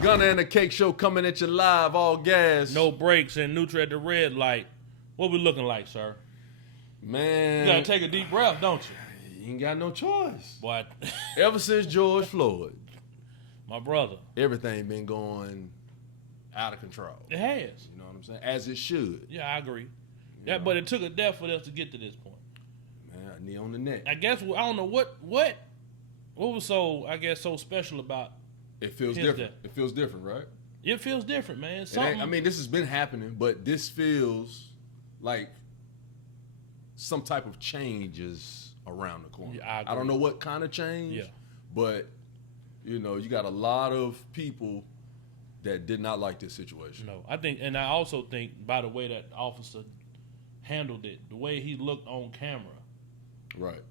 Gunner and the Cake Show coming at you live, all gas. No brakes and neutral at the red light. What we looking like, sir? Man. You gotta take a deep breath, don't you? You ain't got no choice. Boy, Ever since George Floyd, my brother. everything been going out of control. It has. You know what I'm saying? As it should. Yeah, I agree. But it took a death for us to get to this point. Man, knee on the neck. I guess I don't know what was so special about. It feels different. Death. It feels different, right? It feels different, man. I mean, this has been happening, but this feels like some type of change is around the corner. Yeah, I don't know what kind of change, but you know, you got a lot of people that did not like this situation. No, I also think by the way that officer handled it, the way he looked on camera, right?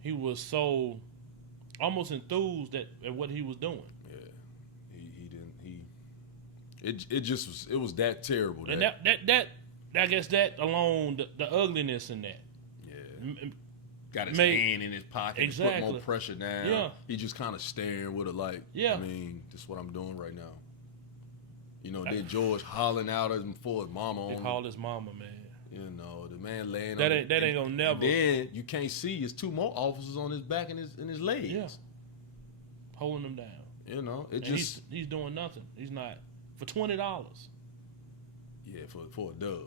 He was so almost enthused at what he was doing. Yeah, it was that terrible. And that I guess that alone, the ugliness in that. Yeah. Got his hand in his pocket. Exactly. Put more pressure down. Yeah. He just kind of staring with it like, I mean, this is what I'm doing right now. You know, then George hollering out at him for his mama. He called his mama, man. You know, the man laying that ain't gonna never. And then you can't see his two more officers on his back and his legs. Yeah. Holding him down. You know, he's doing nothing. He's not for $20. Yeah, for a dub.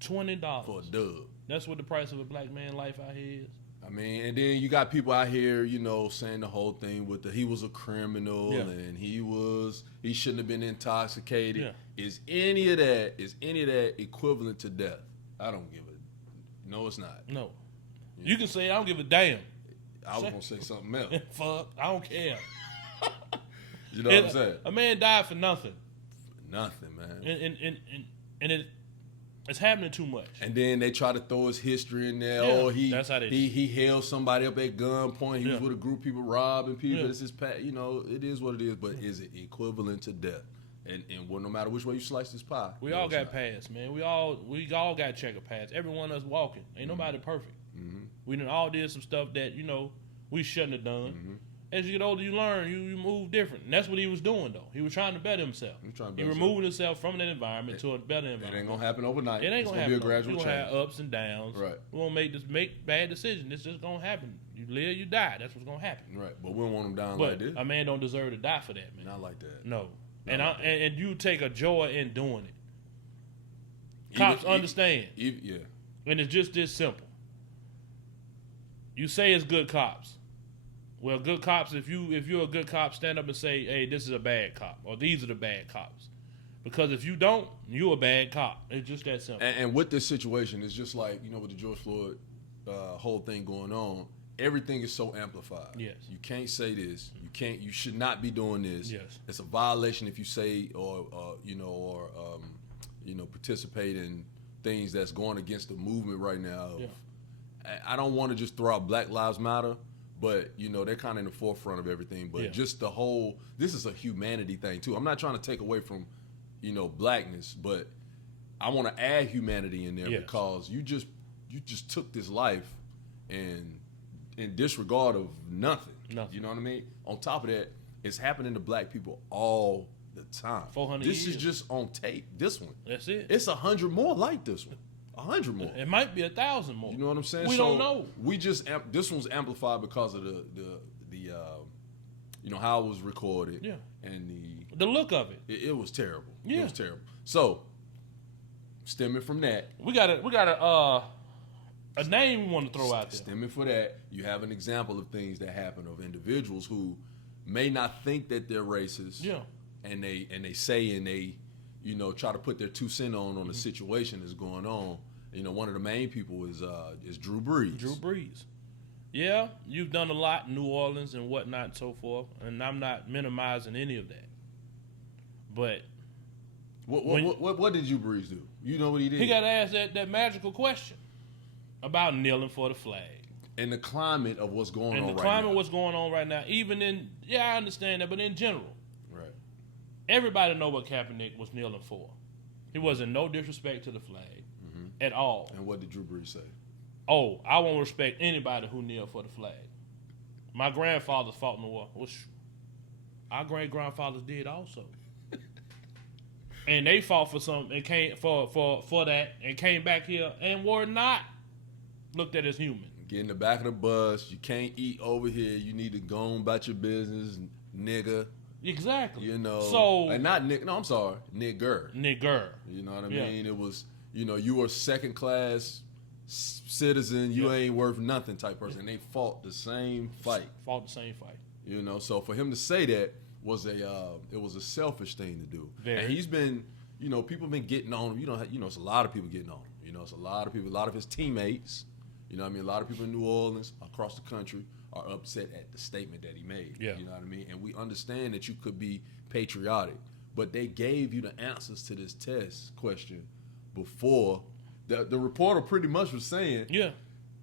$20 for a dub. That's what the price of a black man life out here is. I mean, and then you got people out here, you know, saying the whole thing with he was a criminal and he shouldn't have been intoxicated. Yeah. Is any of that equivalent to death? I don't give a. No, it's not. No. You can say I don't give a damn. I was gonna say something else. Fuck, I don't care. You know what I'm saying? A man died for nothing. For nothing, man. And it's happening too much. And then they try to throw his history in there. That's how he held somebody up at gunpoint. He was with a group of people robbing people. This is you know, it is what it is. But is it equivalent to death? And well, no matter which way you slice this pie, we all got paths, man. We all got checker paths. Every one of us walking. Ain't nobody perfect. Mm-hmm. We done all did some stuff that we shouldn't have done. Mm-hmm. As you get older, you learn. You move different. And that's what he was doing, though. He was trying to better himself. He removing himself from that environment to a better environment. It ain't gonna happen overnight. It ain't gonna happen. Be a gradual change. We're gonna have ups and downs. Right. We won't make bad decisions. It's just gonna happen. You live, you die. That's what's gonna happen. Right. But we don't want him down like this. A man don't deserve to die for that, man. Not like that. No. And you take a joy in doing it. Cops understand. Yeah. And it's just this simple. You say it's good cops. Well, good cops, if you're a good cop, stand up and say, hey, this is a bad cop, or these are the bad cops. Because if you don't, you're a bad cop. It's just that simple. And with this situation, it's just like, you know, with the George Floyd whole thing going on, everything is so amplified. Yes. You can't say this. You should not be doing this. Yes. It's a violation if you say or participate in things that's going against the movement right now. I don't want to just throw out Black Lives Matter, but you know they're kind of in the forefront of everything. But just the whole, this is a humanity thing too. I'm not trying to take away from, blackness, but I want to add humanity in there because you just took this life and in disregard of nothing. You know what I mean? On top of that, it's happening to black people all the time. 400 This years. is just on tape. This one. That's it. It's 100 more like this one. 100 more. It might be 1,000 more. You know what I'm saying? We don't know. We just this one's amplified because of the how it was recorded. Yeah. And the look of it. It was terrible. Yeah. It was terrible. So, stemming from that, we got a name we want to throw out there. Stemming for that, you have an example of things that happen of individuals who may not think that they're racist. Yeah. And they say and they try to put their 2 cents on the situation that's going on. One of the main people is Drew Brees. Drew Brees. Yeah, you've done a lot in New Orleans and whatnot and so forth, and I'm not minimizing any of that. But what did Drew Brees do? You know what he did? He got asked that magical question about kneeling for the flag. And the climate of what's going on right now. And the climate of what's going on right now, even in, I understand that, but in general. Right. Everybody know what Kaepernick was kneeling for. He wasn't no disrespect to the flag at all. And what did Drew Brees say? Oh, I won't respect anybody who kneel for the flag. My grandfather fought in the war. Our great grandfathers did also. And they fought for something and came for that and came back here and were not looked at as human. Get in the back of the bus. You can't eat over here. You need to go on about your business, nigga. Exactly. You know. So and not nigga. No, I'm sorry, nigger. Nigger. You know what I mean? It was, you were a second class citizen. You ain't worth nothing type person. And they fought the same fight. You know. So for him to say that was it was a selfish thing to do. Very. And he's been, people been getting on him. It's a lot of people getting on him. It's a lot of people, a lot of his teammates. You know what I mean? A lot of people in New Orleans, across the country, are upset at the statement that he made. Yeah. You know what I mean? And we understand that you could be patriotic, but they gave you the answers to this test question before. The reporter pretty much was saying, yeah.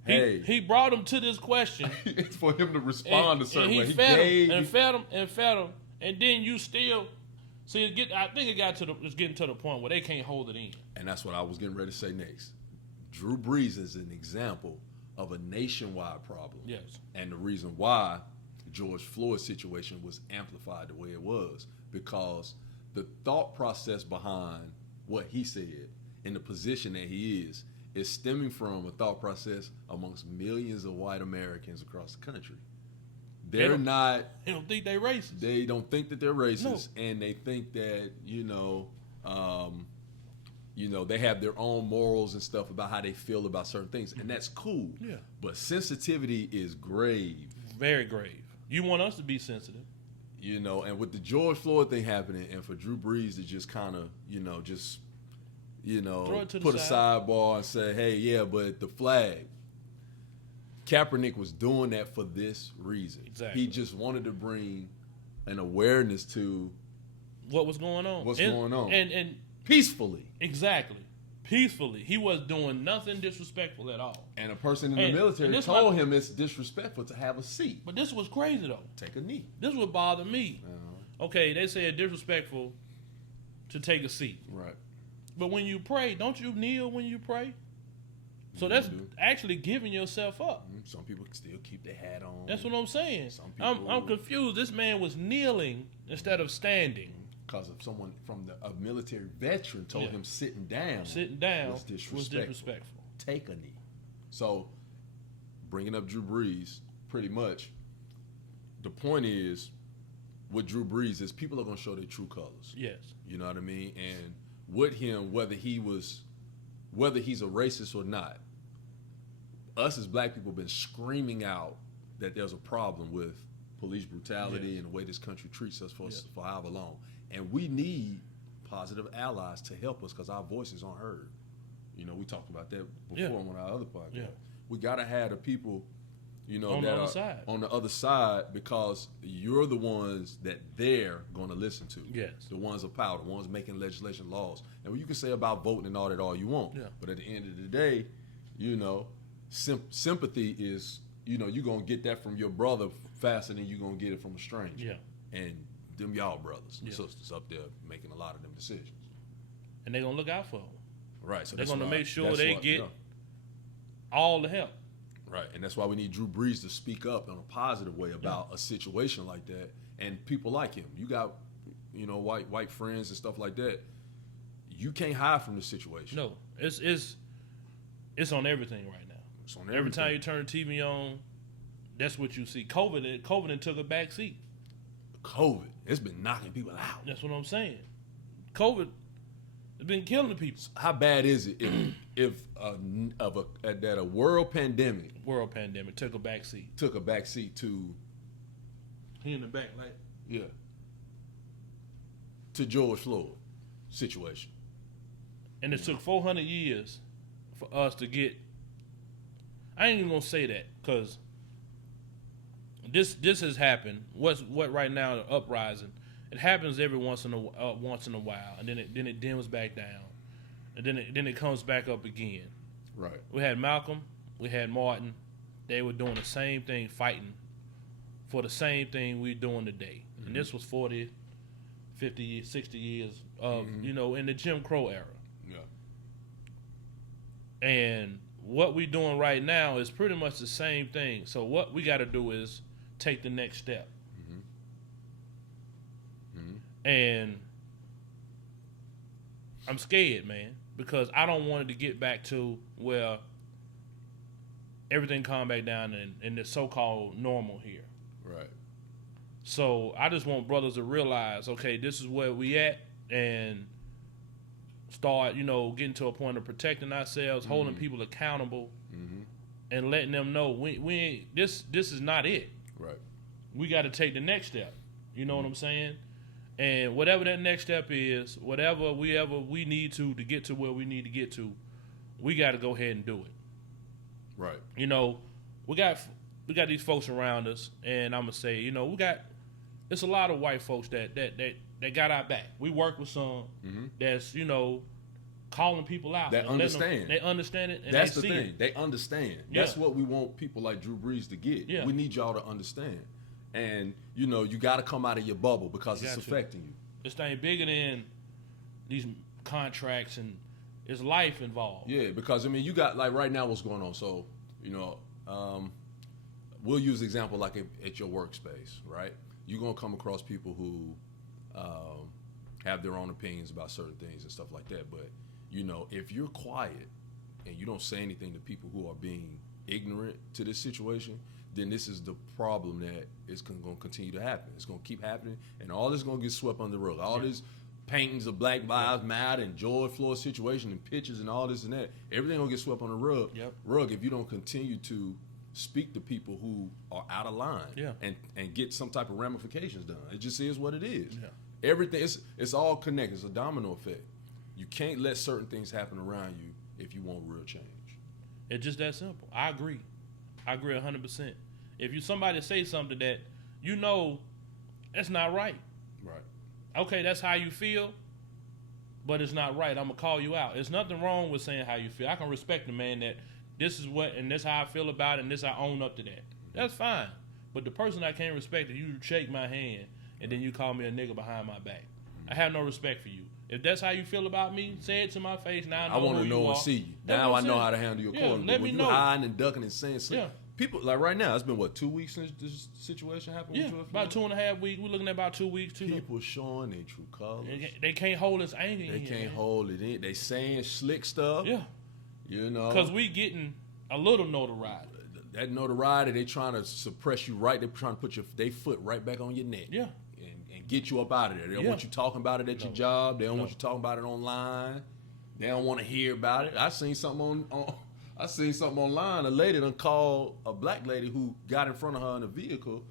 Hey, he brought him to this question. It's for him to respond a certain way. He fed him, and then you still see. I think it's getting to the point where they can't hold it in. And that's what I was getting ready to say next. Drew Brees is an example of a nationwide problem. Yes. And the reason why George Floyd's situation was amplified the way it was, because the thought process behind what he said in the position that he is stemming from a thought process amongst millions of white Americans across the country. They don't think they're racist. They don't think that they're racist, no. And they think that, they have their own morals and stuff about how they feel about certain things, and that's cool. Yeah. But sensitivity is grave. Very grave. You want us to be sensitive. And with the George Floyd thing happening, and for Drew Brees to just kind of, put a sidebar and say, hey, yeah, but the flag. Kaepernick was doing that for this reason. Exactly. He just wanted to bring an awareness to what was going on. And peacefully. Exactly. Peacefully. He was doing nothing disrespectful at all. And a person in the military told him it's disrespectful to have a seat. But this was crazy, though. Take a knee. This would bother me. Okay, they say it's disrespectful to take a seat. Right. But when you pray, don't you kneel when you pray? So that's actually giving yourself up. Some people still keep their hat on. That's what I'm saying. Some people, I'm confused. This man was kneeling instead of standing. Because of someone from a military veteran told him sitting down. Was disrespectful. Take a knee. So, bringing up Drew Brees, pretty much, the point is, with Drew Brees is people are going to show their true colors. Yes. You know what I mean? And with him, whether he's a racist or not, us as black people have been screaming out that there's a problem with police brutality and the way this country treats us for however long. And we need positive allies to help us because our voices aren't heard. We talked about that before on our other podcast. Yeah. We got to have the people, on the other side, because you're the ones that they're going to listen to. Yes. The ones of power, the ones making legislation, laws. And you can say about voting and all you want. Yeah. But at the end of the day, sympathy is, you're going to get that from your brother faster than you're going to get it from a stranger. Yeah. And them y'all brothers and sisters up there making a lot of them decisions. And they're going to look out for them. Right. So they're going to make sure they get all the help. Right. And that's why we need Drew Brees to speak up in a positive way about a situation like that. And people like him. You got, white friends and stuff like that. You can't hide from this situation. No. It's on everything right now. It's on everything. Every time you turn the TV on, that's what you see. COVID took a back seat. COVID. It's been knocking people out. That's what I'm saying. COVID has been killing the people. How bad is it if a world pandemic took a back seat? Took a back seat to he in the back to George Floyd situation. And it took 400 years for us to get. I ain't even gonna say that because this has happened. What right now the uprising? It happens every once in a while, and then it dims back down, and then it comes back up again. Right. We had Malcolm, we had Martin. They were doing the same thing, fighting for the same thing we're doing today. Mm-hmm. And this was 40, 50, 60 years of in the Jim Crow era. Yeah. And what we're doing right now is pretty much the same thing. So what we got to do is take the next step. And I'm scared, man, because I don't want it to get back to where everything calm back down in the so-called normal here. Right. So I just want brothers to realize, okay, this is where we at, and start, getting to a point of protecting ourselves, holding people accountable, and letting them know we ain't, this is not it. Right. We got to take the next step. You know what I'm saying? And whatever that next step is, whatever we need to get to where we need to get to, we got to go ahead and do it. Right. We got these folks around us, and I'm gonna say, it's a lot of white folks that got our back. We work with some that's calling people out. That understand. They understand it, and that's they the see thing. it. They understand. Yeah. That's what we want people like Drew Brees to get. Yeah. We need y'all to understand. And, you got to come out of your bubble because it's affecting you. This thing bigger than these contracts, and it's life involved. Yeah, because, you got, like, right now what's going on. So, we'll use the example like at your workspace, right? You're going to come across people who have their own opinions about certain things and stuff like that. But, if you're quiet and you don't say anything to people who are being ignorant to this situation, then this is the problem that is going to continue to happen. It's going to keep happening, and all this is going to get swept under the rug. All these paintings of Black Lives Matter and George Floyd situation and pictures and all this and that, everything going to get swept on the rug if you don't continue to speak to people who are out of line and get some type of ramifications done. It just is what it is. Yeah. Everything, it's all connected. It's a domino effect. You can't let certain things happen around you if you want real change. It's just that simple. I agree 100%. If somebody say something that that's not right. Right. Okay, that's how you feel, but it's not right. I'm gonna call you out. There's nothing wrong with saying how you feel. I can respect the man that this is what, and this how I feel about it, and this I own up to that. That's fine. But the person I can't respect, if you shake my hand and then you call me a nigga behind my back, I have no respect for you. If that's how you feel about me, say it to my face. Now I want to know and see you. Now I know how to handle you accordingly. Let me know. When you hiding and ducking and saying something. People, like right now, it's been, 2 weeks since this situation happened? Yeah, about 2.5 weeks. We're looking at about 2 weeks. People showing their true colors. They can't hold us anger. They can't hold it in. They saying slick stuff. Yeah. Because we getting a little notoriety. That notoriety, they trying to suppress you right. They're trying to put their foot right back on your neck. Yeah. And get you up out of there. They don't want you talking about it at your job. They don't want you talking about it online. They don't want to hear about it. I seen something online. A lady done called a black lady who got in front of her in a vehicle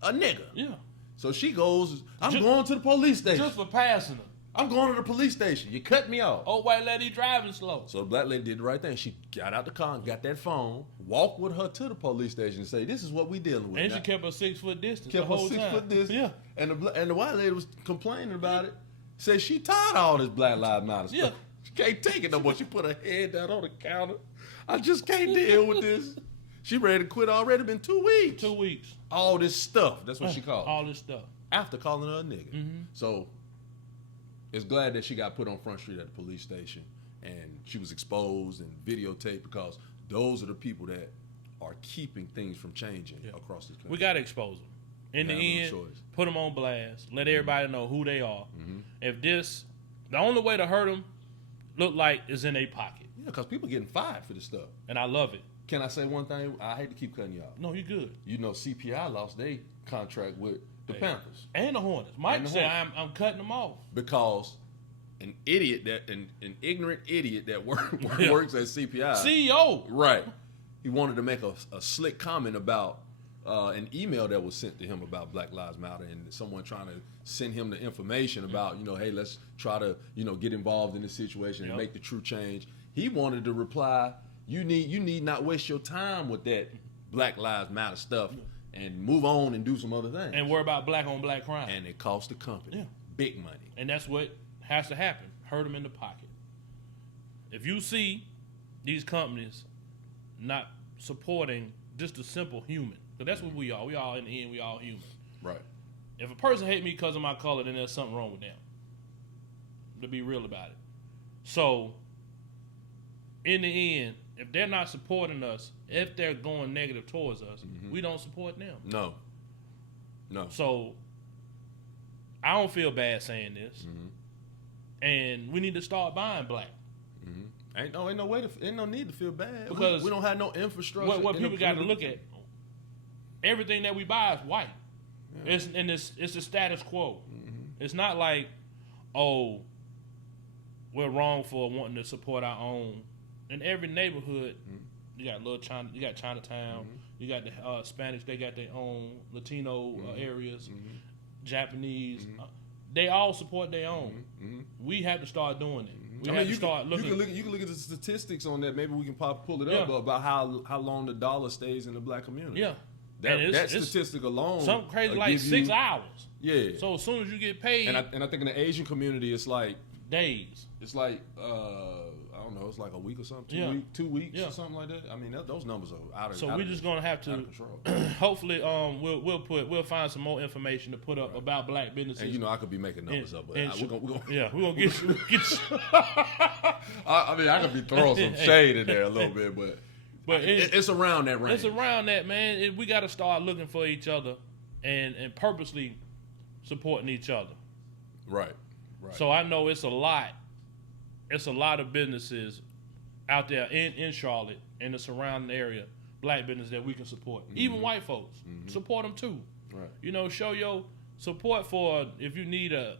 a nigga. Yeah. So she goes, I'm going to the police station. Just for passing her. I'm going to the police station. You cut me off. Old white lady driving slow. So the black lady did the right thing. She got out the car and got that phone, walked with her to the police station and say, this is what we dealing with. And she kept a 6 foot distance. Kept the a whole 6 time. foot distance. Yeah. And the white lady was complaining about it. Said she tired of all this Black Lives Matter stuff. Yeah. She can't take it no more. She put her head down on the counter. I just can't deal with this. She ready to quit already. Been 2 weeks. 2 weeks. All this stuff. That's what she called it. All this stuff. After calling her a nigga. So it's glad that she got put on Front Street at the police station and she was exposed and videotaped, because those are the people that are keeping things from changing across this country. We got to expose them. In the end, put them on blast. Let everybody know who they are. If the only way to hurt them look like is in their pocket. Yeah, because people getting fired for this stuff. And I love it. Can I say one thing? I hate to keep cutting you off. No, you're good. CPI lost their contract with the Panthers. And the Hornets. Mike said, I'm cutting them off. Because an ignorant idiot that works at CPI. CEO. Right. He wanted to make a slick comment about an email that was sent to him about Black Lives Matter, and someone trying to send him the information about, hey, let's try to, get involved in this situation and make the true change. He wanted to reply, you need not waste your time with that Black Lives Matter stuff and move on and do some other things. And worry about black on black crime. And it cost the company big money. And that's what has to happen. Hurt them in the pocket. If you see these companies not supporting just a simple human, because that's what we are. We all, in the end, we all human. Right. If a person hate me because of my color, then there's something wrong with them. To be real about it. So, in the end, if they're not supporting us, if they're going negative towards us, we don't support them. No. So, I don't feel bad saying this, and we need to start buying black. Ain't no need to feel bad because we don't have no infrastructure. What people got to look at, everything that we buy is white. Yeah. It's the status quo. It's not like, oh, we're wrong for wanting to support our own. In every neighborhood, you got China, you got Chinatown, you got the Spanish. They got their own Latino areas, Japanese. They all support their own. We have to start doing it. We have to start looking. You can look at the statistics on that. Maybe we can pull it up about how long the dollar stays in the black community. Yeah. That statistic alone, something crazy like 6 hours. Yeah. So as soon as you get paid, and I think in the Asian community, it's like days. It's like I don't know. It's like a week or something. 2 weeks or something like that. I mean, those numbers are out of. So we're just gonna have to. Hopefully, we'll find some more information to put up about black businesses. And I could be making numbers up, but we're gonna we're gonna get you. I mean, I could be throwing some shade in there a little bit, but. But it's around that range. It's around that, man. We got to start looking for each other and purposely supporting each other. Right. So I know it's a lot of businesses out there in Charlotte and the surrounding area, black business that we can support. Even white folks, support them too. Right. Show your support for if you need your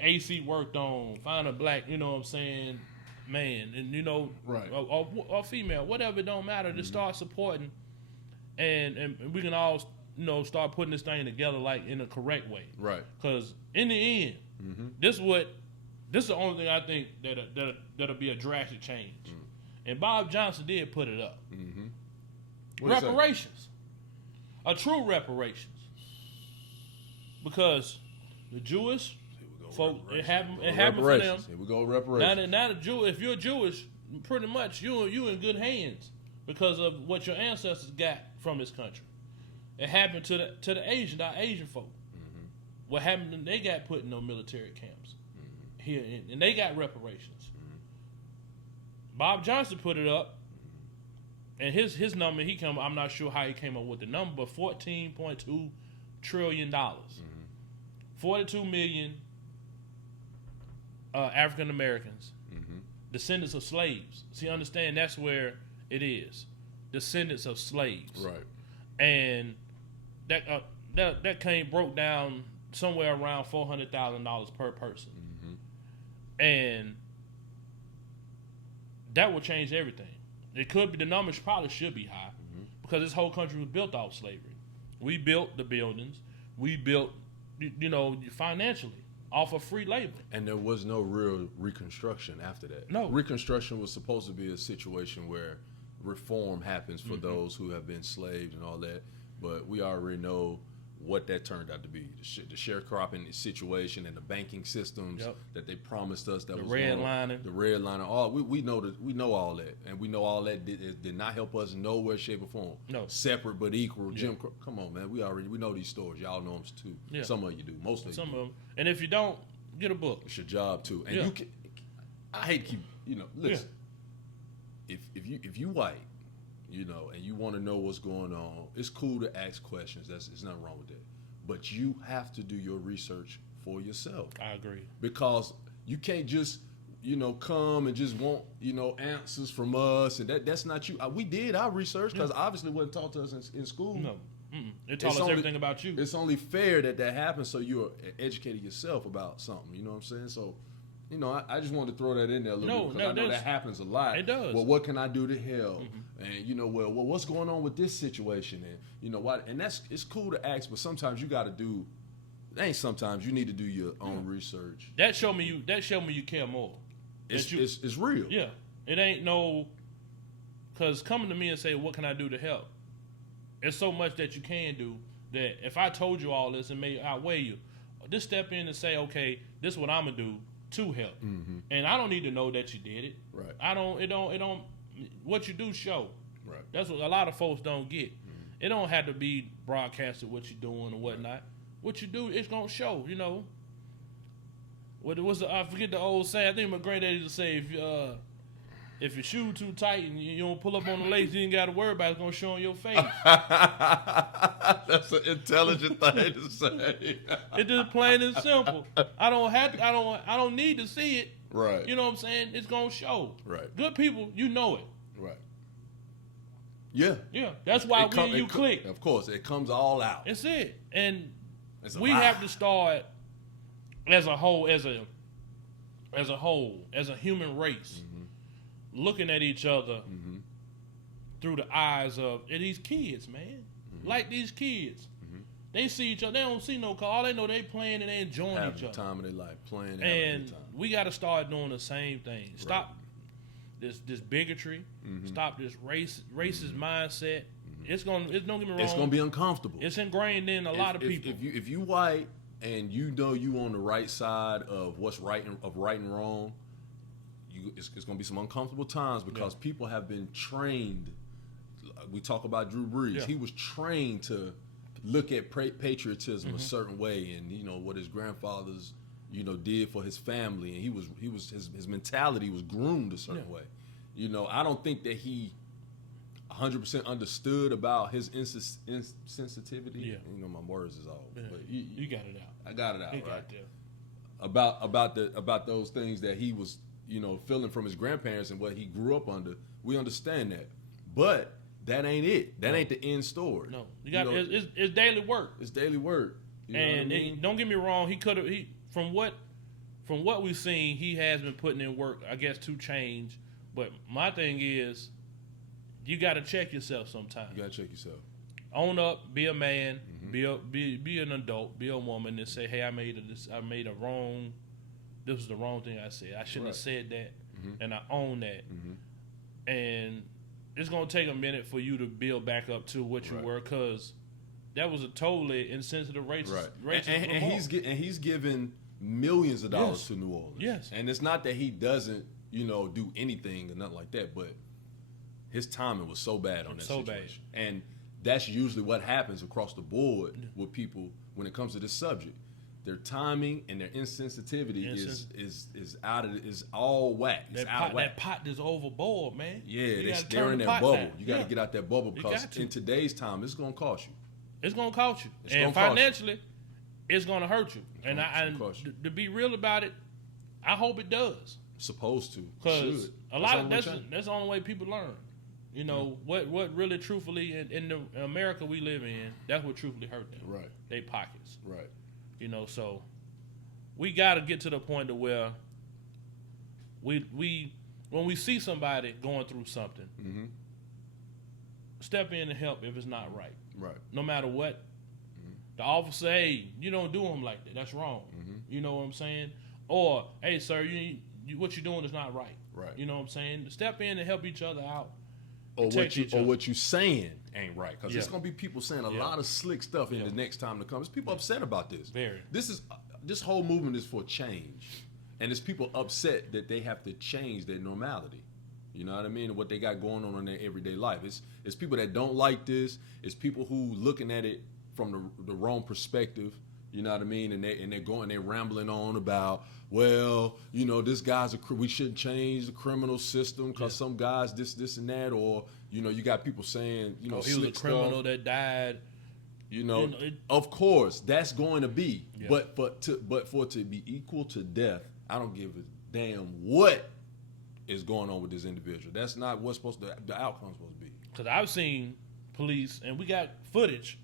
AC worked on, find a black, you know what I'm saying, man, and right, or female, whatever, it don't matter. Just start supporting, and we can all start putting this thing together like in a correct way. Right. Because in the end, this is the only thing I think that'll be a drastic change. And Bob Johnson did put it up. Reparations, a true reparations, because the Jewish. Folk, it happened for them. Here we go, reparations. Now the Jew, if you're Jewish, pretty much you in good hands because of what your ancestors got from this country. It happened to the our Asian folk. What happened? They got put in no military camps here, and they got reparations. Bob Johnson put it up, and his number I'm not sure how he came up with the number, but $14.2 trillion, 42 million. African Americans, descendants of slaves. See, understand that's where it is, descendants of slaves. Right. And that broke down somewhere around $400,000 per person, and that will change everything. It could be the numbers probably should be high because this whole country was built off slavery. We built the buildings. We built, financially. Off of free labor. And there was no real reconstruction after that. No. Reconstruction was supposed to be a situation where reform happens for those who have been slaves and all that. But we already know what that turned out to be. The sharecropping situation and the banking systems that they promised us. That the was redlining. The redlining. We know all that. And we know all that did not help us in no way, shape, or form. No. Separate but equal. Jim Crow. Come on, man. We know these stories. Y'all know them too. Yeah. Some of you do. Most of you do. Some of them. And if you don't, get a book. It's your job too. And you can. I hate to keep. Listen. Yeah. If you white, and you want to know what's going on, it's cool to ask questions. There's nothing wrong with that. But you have to do your research for yourself. I agree. Because you can't just, come and just want, answers from us. And that's not you. We did our research because obviously it wasn't taught to us in school. No. It taught us everything about you. It's only fair that happens so you're educating yourself about something. You know what I'm saying? So, I just wanted to throw that in there a little bit because I know that happens a lot. It does. Well, what can I do to help? And well, what's going on with this situation? And what? And it's cool to ask, but sometimes you got to do. Sometimes you need to do your own research. That show me you care more. It's real. Yeah, it ain't no. Because coming to me and say, what can I do to help? It's so much that you can do that if I told you all this and may outweigh you, just step in and say, okay, this is what I'm gonna do to help. And I don't need to know that you did it. Right. It don't. What you do show. Right. That's what a lot of folks don't get. It don't have to be broadcasted what you're doing or whatnot. Right. What you do, it's gonna show. What was I forget the old saying? I think my granddaddy used to say, if your shoe too tight and you don't pull up on the lace, you ain't got to worry about it. It's gonna show on your face. That's an intelligent thing to say. It's just plain and simple. I don't need to see it. Right. You know what I'm saying? It's gonna show. Right. Good people, you know it. Right. Yeah. Yeah. That's why you click. Of course, it comes all out. That's it. And We have to start as a whole, as a human race, looking at each other through the eyes of these kids, man. Like these kids. They see each other. They don't see no car. All they know, they playing and they enjoying each other. Time of their life, playing and we got to start doing the same thing. Stop this bigotry. Stop this racist mindset. It's don't get me wrong. It's gonna be uncomfortable. It's ingrained in a lot of people. If you white and you know you on the right side of what's right and wrong, it's gonna be some uncomfortable times because people have been trained. We talk about Drew Brees. Yeah. He was trained to look at patriotism a certain way, and what his grandfathers did for his family, and his mentality was groomed a certain way. I don't think that he 100% understood about his insensitivity. Yeah. My words is all. Yeah. But you got it out. I got it out. You right. Got there. About those things that he was feeling from his grandparents and what he grew up under. We understand that, but that ain't it. That ain't the end story. No, it's daily work. It's daily work. Don't get me wrong. He from what we've seen, he has been putting in work, I guess, to change. But my thing is, you got to check yourself sometimes. You got to check yourself. Own up, be a man, be an adult, be a woman, and say, hey, this was the wrong thing I said. I shouldn't have said that, and I own that. And it's gonna take a minute for you to build back up to what you were, because that was a totally insensitive racist. Right. And he's given millions of dollars to New Orleans. Yes. And it's not that he doesn't, do anything or nothing like that, but his timing was so bad on that situation. And that's usually what happens across the board with people when it comes to this subject. Their timing and their insensitivity is all whack. It's out of whack. That pot is overboard, man. Yeah, they're in that bubble. Down. You got to get out that bubble, because in today's time, it's going to cost you. It's going to cost you. And financially, it's going to hurt you. And to be real about it, I hope it does. Supposed to. Because a lot of that's the only way people learn. What really truthfully in the America we live in, that's what truthfully hurt them. Right. They pockets. Right. So we got to get to the point to where we when we see somebody going through something, step in and help if it's not right. Right. No matter what. The officer, hey, you don't do them like that. That's wrong. You know what I'm saying? Or, hey, sir, what you're doing is not right. Right. You know what I'm saying? Step in and help each other out. Or what you saying ain't right, because there's gonna be people saying a lot of slick stuff in the next time to come. There's people upset about this. Very. This whole movement is for change, and it's people upset that they have to change their normality. You know what I mean? And what they got going on in their everyday life. It's people that don't like this. It's people who looking at it from the wrong perspective. You know what I mean? And they're rambling on about, well, this guy's we shouldn't change the criminal system because some guys this and that, or you got people saying, he was a criminal that died. Of course that's going to be, but for it to be equal to death, I don't give a damn what is going on with this individual. That's not what's the outcome's supposed to be. Because I've seen police, and we got footage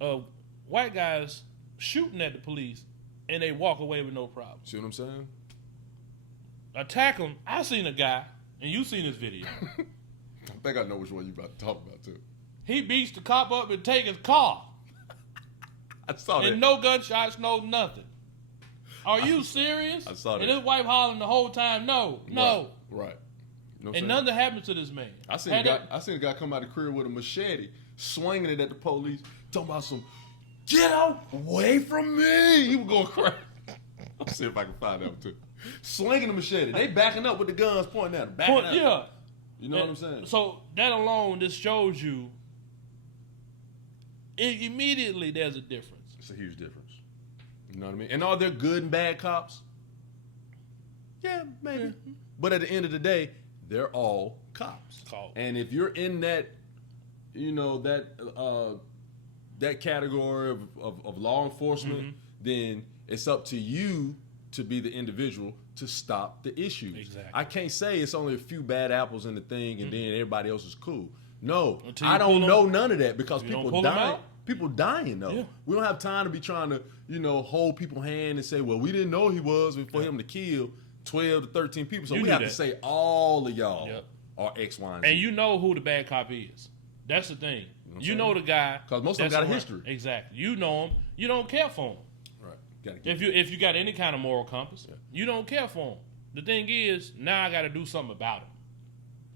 of white guys shooting at the police, and they walk away with no problem. See what I'm saying? Attack them. I seen a guy, and you seen this video. I think I know which one you about to talk about too. He beats the cop up and take his car. I saw that. And no gunshots, no nothing. Are you serious? I saw that. And his wife hollering the whole time, no. Right. And nothing happened to this man. I seen a guy come out of the crib with a machete, swinging it at the police, talking about some, get away from me. He was going crazy. I'll see if I can find that one too. Slinging the machete. They backing up with the guns pointing at him. Yeah. You know what I'm saying? So that alone just shows you immediately there's a difference. It's a huge difference. You know what I mean? And are there good and bad cops? Yeah, maybe. But at the end of the day, they're all cops. And if you're in that, that category of law enforcement, then it's up to you to be the individual to stop the issues. Exactly. I can't say it's only a few bad apples in the thing and then everybody else is cool. No, I don't know none of that because people dying. People dying though. Yeah. We don't have time to be trying to, hold people's hand and say, well, we didn't know he was for him to kill 12 to 13 people. So we have to say all of y'all are X, Y, and Z. And you know who the bad cop is. That's the thing. You know the guy. Because most of them got a history. Exactly. You know him. You don't care for him. Right. If you got any kind of moral compass, you don't care for him. The thing is, now I got to do something about him.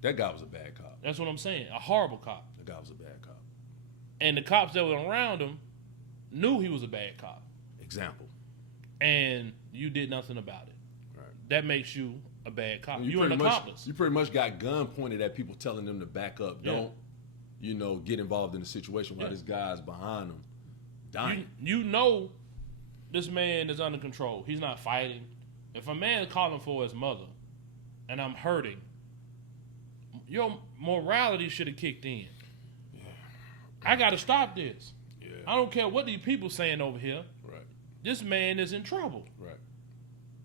That guy was a bad cop. That's what I'm saying. A horrible cop. That guy was a bad cop. And the cops that were around him knew he was a bad cop. Example. And you did nothing about it. Right. That makes you a bad cop. You're an accomplice. You pretty much got gun pointed at people telling them to back up. Don't, get involved in the situation while this guy's behind them dying. You know this man is under control. He's not fighting. If a man is calling for his mother and I'm hurting, your morality should have kicked in. Yeah. I got to stop this. Yeah. I don't care what these people saying over here. Right. This man is in trouble. Right.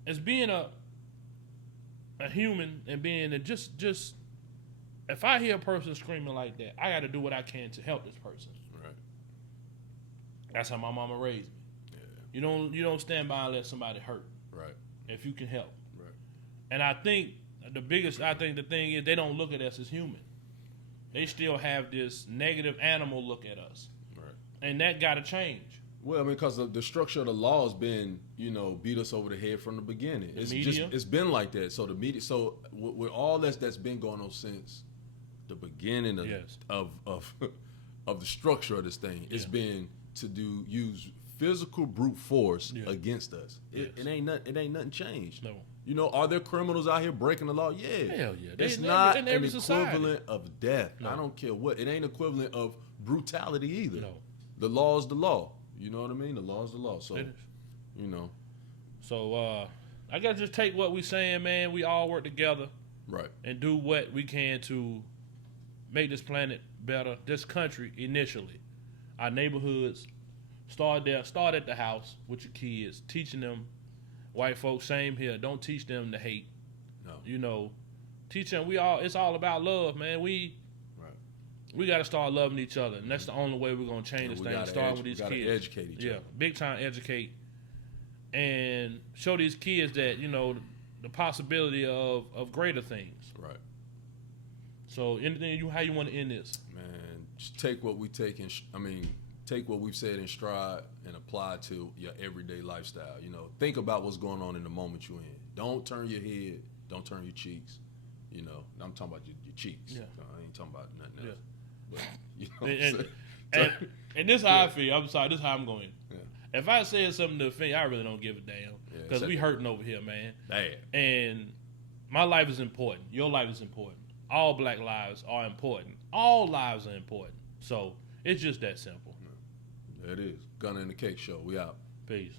As being a human and being just if I hear a person screaming like that, I got to do what I can to help this person. Right. That's how my mama raised me. Yeah. You don't stand by and let somebody hurt. Right. If you can help. Right. And I think the thing is they don't look at us as human. They still have this negative animal look at us. Right. And that got to change. Well, I mean, because the structure of the law has been, beat us over the head from the beginning. It's been like that. So the media, with all that's been going on since the beginning of the structure of this thing, it's been to use physical brute force against us. It ain't nothing changed. No. Are there criminals out here breaking the law? Yeah. Hell yeah. It's not an equivalent of death. No. I don't care what. It ain't equivalent of brutality either. No. The law is the law. You know what I mean? The law is the law. So, So, I got to just take what we saying, man. We all work together. Right. And do what we can to make this planet better. This country initially. Our neighborhoods. Start at the house with your kids. Teaching them. White folks, same here. Don't teach them to hate. No. Teach them it's all about love, man. We got to start loving each other, and that's the only way we're gonna change this thing. Start with these kids. Educate each other. Big time educate, and show these kids that the possibility of greater things. Right. So, how you want to end this? Man, just take what we take take what we've said in stride and apply to your everyday lifestyle. Think about what's going on in the moment you're in. Don't turn your head. Don't turn your cheeks. I'm talking about your cheeks. Yeah. I ain't talking about nothing else. But, and this is how I feel. I'm sorry. This is how I'm going. Yeah. If I said something to offend, I really don't give a damn. Because we hurting over here, man. Bad. And my life is important. Your life is important. All black lives are important. All lives are important. So it's just that simple. There it is. Gunna and the Cake Show. We out. Peace.